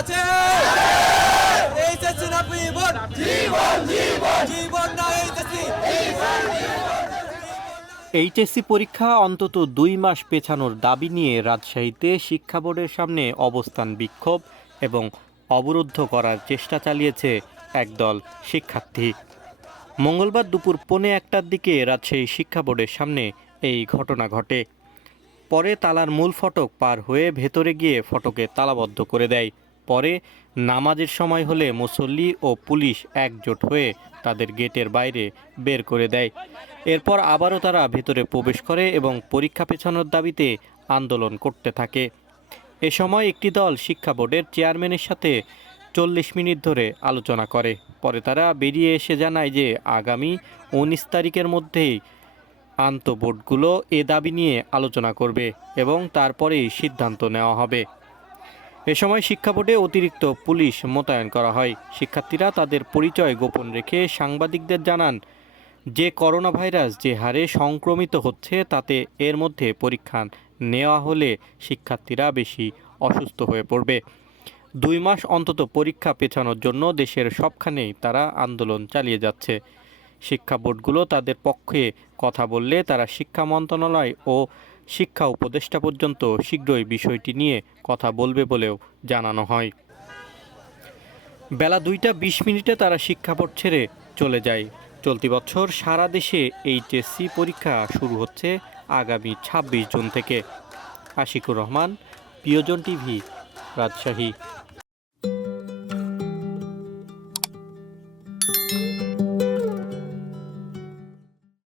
আছে এইচএসসি না জীবন জীবন জীবন জীবন না এইচএসসি। এইচএসসি পরীক্ষা অন্তত 2 মাস পেছানোর দাবি নিয়ে রাজশাহীতে শিক্ষা বোর্ডের সামনে অবস্থান বিক্ষোভ এবং অবরুদ্ধ করার চেষ্টা চালিয়েছে একদল শিক্ষার্থী। মঙ্গলবার দুপুর 1:15টার দিকে রাজশাহী শিক্ষা বোর্ডের সামনে এই ঘটনা ঘটে। পরে তালার মূল ফটক পার হয়ে ভেতরে গিয়ে ফটকে তালাবদ্ধ করে দেয়। পরে নামাজের সময় হলে মুসল্লি ও পুলিশ একজোট হয়ে তাদের গেটের বাইরে বের করে দেয়। এরপর আবারও তারা ভেতরে প্রবেশ করে এবং পরীক্ষা পেছানোর দাবিতে আন্দোলন করতে থাকে। এ সময় একটি দল শিক্ষা বোর্ডের চেয়ারম্যানের সাথে 40 মিনিট ধরে আলোচনা করে। পরে তারা বেরিয়ে এসে জানায় যে আগামী 19 তারিখের মধ্যেই আন্তঃবোর্ডগুলো এ দাবি নিয়ে আলোচনা করবে এবং তারপরেই সিদ্ধান্ত নেওয়া হবে। এ সময় শিক্ষা বোর্ডে অতিরিক্ত পুলিশ মোতায়েন করা হয়। শিক্ষার্থীরা তাদের পরিচয় গোপন রেখে সাংবাদিকদের জানান যে করোনা ভাইরাস যে হারে সংক্রমিত হচ্ছে তাতে এর মধ্যে পরীক্ষা নেওয়া হলে শিক্ষার্থীরা বেশি অসুস্থ হয়ে পড়বে। 2 মাস অন্তত পরীক্ষা পেছানোর জন্য দেশের সবখানেই তারা আন্দোলন চালিয়ে যাচ্ছে। শিক্ষা বোর্ডগুলো তাদের পক্ষে কথা বললে তারা শিক্ষা মন্ত্রণালয় ও শিক্ষা উপদেষ্টা পর্যন্ত শীঘ্রই বিষয়টি নিয়ে কথা বলবে বলেও জানানো হয়। বেলা 2:20 তারা শিক্ষা বোর্ড ছেড়ে চলে যায়। চলতি বছর সারা দেশে এইচএসসি পরীক্ষা শুরু হচ্ছে আগামী 26 জুন থেকে। আশিকুর রহমান, প্রিয়জন টিভি, রাজশাহী।